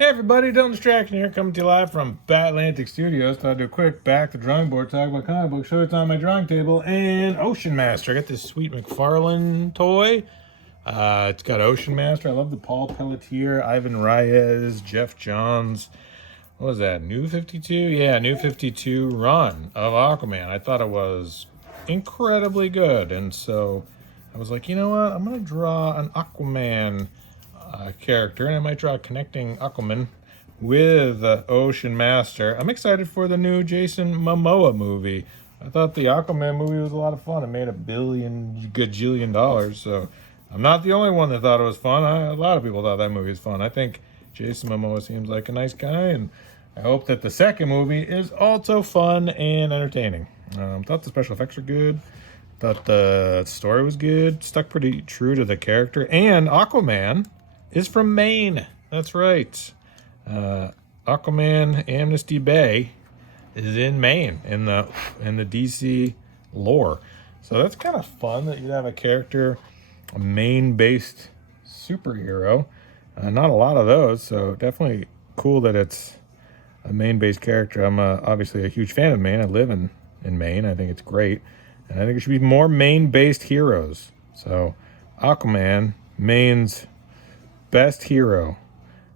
Hey everybody, Dylan Distraction here, coming to you live from Batlantic Studios. Thought I'd do a quick back to drawing board, talk about comic books, show it's on my drawing table, and Ocean Master. I got this sweet McFarlane toy. It's got Ocean Master. I love the Paul Pelletier, Ivan Reyes, Jeff Johns. What was that, New 52? Yeah, New 52 run of Aquaman. I thought it was incredibly good, and so I was like, you know what, I'm going to draw an Aquaman character, and I might draw connecting Aquaman with Ocean Master. I'm excited for the new Jason Momoa movie. I thought the Aquaman movie was a lot of fun. It made $1 billion dollars, so I'm not the only one that thought it was fun. A lot of people thought that movie was fun. I think Jason Momoa seems like a nice guy, and I hope that the second movie is also fun and entertaining. Thought the special effects were good. Thought the story was good. Stuck pretty true to the character. And Aquaman is from Maine. That's right. Aquaman Amnesty Bay is in Maine in the DC lore. So that's kind of fun that you'd have a character, a Maine-based superhero. Not a lot of those, so definitely cool that it's a Maine-based character. I'm obviously a huge fan of Maine. I live in Maine. I think it's great. And I think it should be more Maine-based heroes. So Aquaman, Maine's best hero.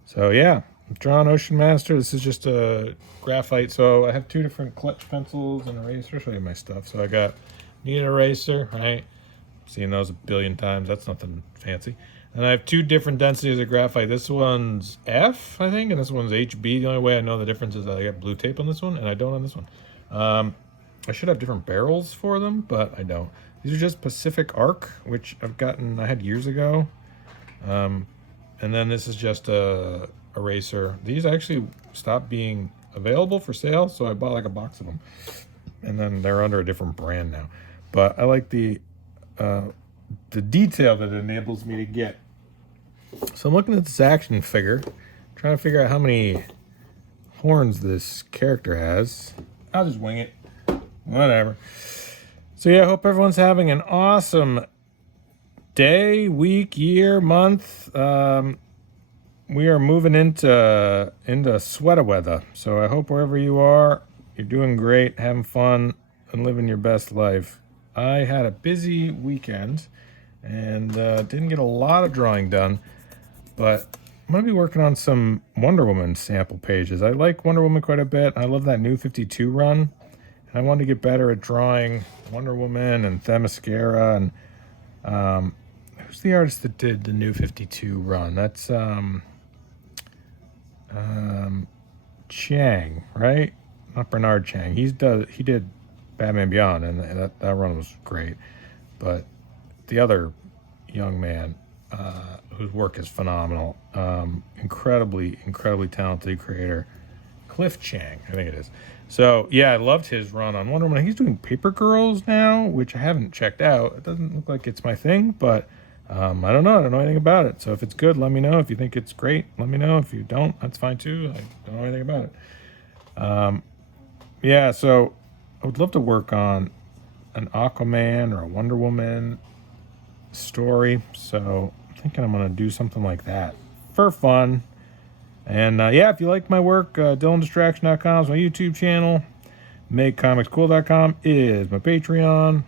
So yeah, I'm drawing Ocean Master. This is just a graphite. So I have two different clutch pencils and eraser. I'll show you my stuff. So I got neat eraser, right? Seen those a billion times. That's nothing fancy. And I have two different densities of graphite. This one's F, I think, and this one's HB. The only way I know the difference is that I got blue tape on this one, and I don't on this one. I should have different barrels for them, but I don't. These are just Pacific Arc, which I had years ago. And then this is just a eraser. These actually stopped being available for sale, so I bought like a box of them. And then they're under a different brand now. But I like the detail that it enables me to get. So I'm looking at this action figure, trying to figure out how many horns this character has. I'll just wing it. Whatever. So yeah, I hope everyone's having an awesome day, week, year, month. We are moving into sweater weather. So I hope wherever you are, you're doing great, having fun, and living your best life. I had a busy weekend and didn't get a lot of drawing done, but I'm going to be working on some Wonder Woman sample pages. I like Wonder Woman quite a bit. I love that New 52 run. I wanted to get better at drawing Wonder Woman and Themyscira. And who's the artist that did the New 52 run? That's Chang, right? Not Bernard Chang. He did Batman Beyond, and that run was great. But the other young man whose work is phenomenal, incredibly talented creator, Cliff Chang, I think it is. So yeah, I loved his run on Wonder Woman. He's doing Paper Girls now, which I haven't checked out. It doesn't look like it's my thing, but I don't know. I don't know anything about it. So if it's good, let me know. If you think it's great, let me know. If you don't, that's fine too. I don't know anything about it. Yeah, so I would love to work on an Aquaman or a Wonder Woman story. So I'm thinking I'm going to do something like that for fun. And yeah, if you like my work, DylanDistraction.com is my YouTube channel. MakeComicsCool.com is my Patreon.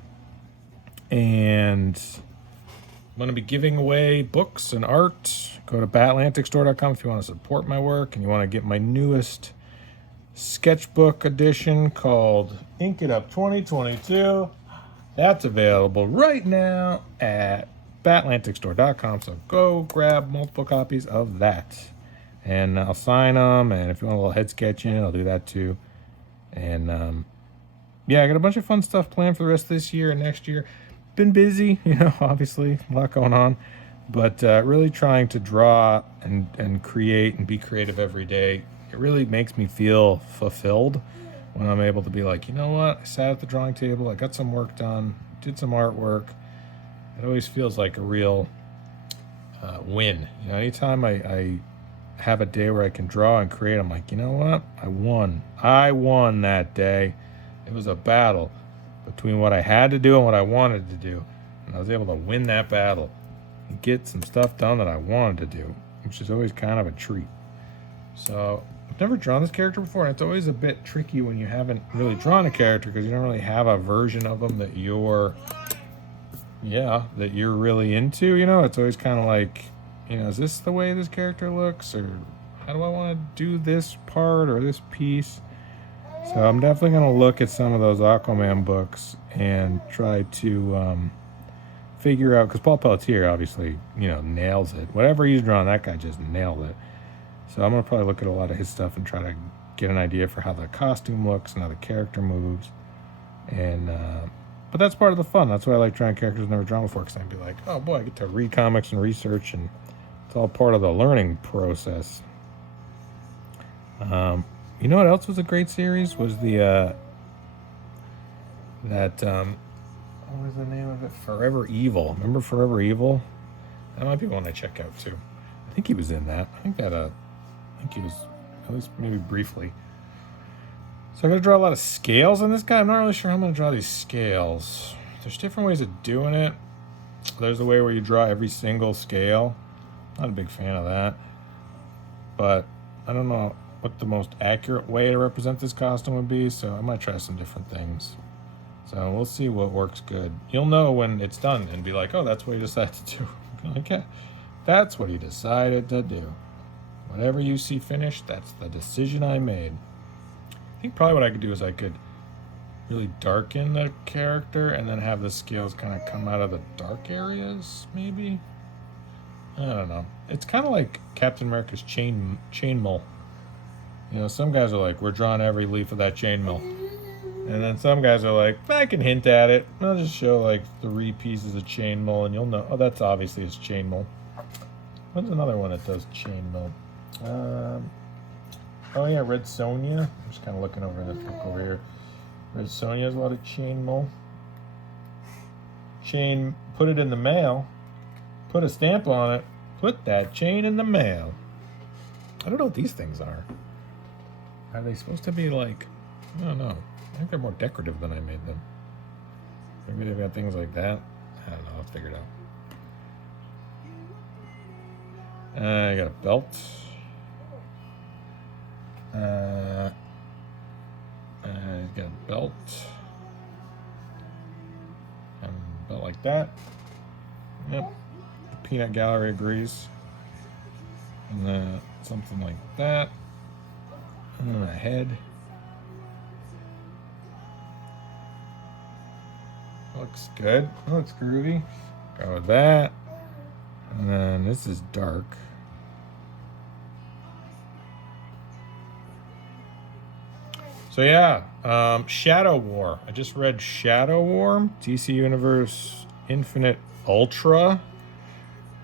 And I'm going to be giving away books and art. Go to BatlanticStore.com if you want to support my work and you want to get my newest sketchbook edition called Ink It Up 2022. That's available right now at BatlanticStore.com. So go grab multiple copies of that. And I'll sign them, and if you want a little head sketching, I'll do that too. And yeah, I got a bunch of fun stuff planned for the rest of this year and next year. Been busy, obviously, a lot going on. But really trying to draw and create and be creative every day. It really makes me feel fulfilled when I'm able to be like, you know what? I sat at the drawing table, I got some work done, did some artwork. It always feels like a real win. Anytime I have a day where I can draw and create, I'm like, you know what? I won that day. It was a battle between what I had to do and what I wanted to do. And I was able to win that battle and get some stuff done that I wanted to do, which is always kind of a treat. So I've never drawn this character before, and it's always a bit tricky when you haven't really drawn a character because you don't really have a version of them that you're really into. You know, it's always kind of like, you know, is this the way this character looks, or how do I want to do this part or this piece? So I'm definitely going to look at some of those Aquaman books and try to figure out, because Paul Pelletier obviously, you know, nails it. Whatever he's drawn, that guy just nailed it. So I'm going to probably look at a lot of his stuff and try to get an idea for how the costume looks and how the character moves. And but that's part of the fun. That's why I like drawing characters I've never drawn before, because I'd be like, oh boy, I get to read comics and research, and it's all part of the learning process. You know what else was a great series? Was the what was the name of it? Forever Evil. Remember Forever Evil? That might be one I check out too. I think he was in that. I think he was, at least maybe briefly. So I'm gonna draw a lot of scales on this guy. I'm not really sure how I'm gonna draw these scales. There's different ways of doing it. There's a way where you draw every single scale. Not a big fan of that. But I don't know what the most accurate way to represent this costume would be, so I might try some different things. So we'll see what works good. You'll know when it's done and be like, oh, that's what he decided to do. Like, yeah, that's what he decided to do. Whatever you see finished, that's the decision I made. I think probably what I could do is I could really darken the character and then have the scales kind of come out of the dark areas, maybe? I don't know. It's kind of like Captain America's chainmail. You know, some guys are like, we're drawing every leaf of that chainmail. And then some guys are like, I can hint at it. I'll just show like 3 pieces of chainmail and you'll know, oh, that's obviously his chainmail. What's another one that does chainmail? Oh yeah, Red Sonja. I'm just kind of looking over this book over here. Red Sonja has a lot of chainmail. Chain, put it in the mail. Put a stamp on it. Put that chain in the mail. I don't know what these things are. Are they supposed to be like, I don't know. I think they're more decorative than I made them. Maybe they've got things like that. I don't know. Let's figure it out. I got a belt. I got a belt. And a belt like that. Yep. The Peanut Gallery agrees. And then something like that. And then a head. Looks good. Looks groovy. Go with that. And then this is dark. So yeah, Shadow War. I just read Shadow War, DC Universe Infinite Ultra.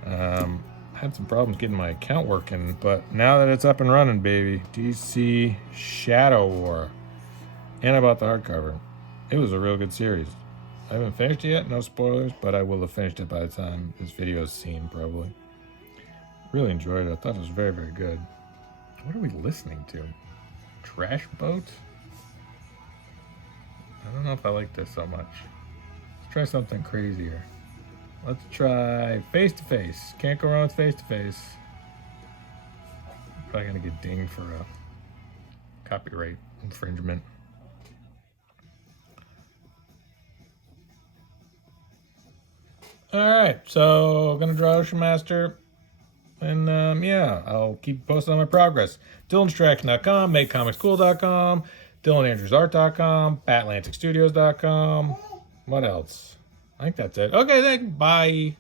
Had some problems getting my account working, but now that it's up and running, baby, DC Shadow War. And I bought the hardcover. It was a real good series. I haven't finished it yet, no spoilers, but I will have finished it by the time this video is seen, probably. Really enjoyed it. I thought it was very, very good. What are we listening to? Trash Boat? I don't know if I like this so much. Let's try something crazier. Let's try Face to Face. Can't go wrong with Face to Face. Probably gonna get dinged for a copyright infringement. Alright, so gonna draw Ocean Master. And yeah, I'll keep posting on my progress. DylanDistraction.com, MakeComicsCool.com, DylanAndrewsArt.com, BatlanticStudios.com. What else? I think that's it. Okay, bye.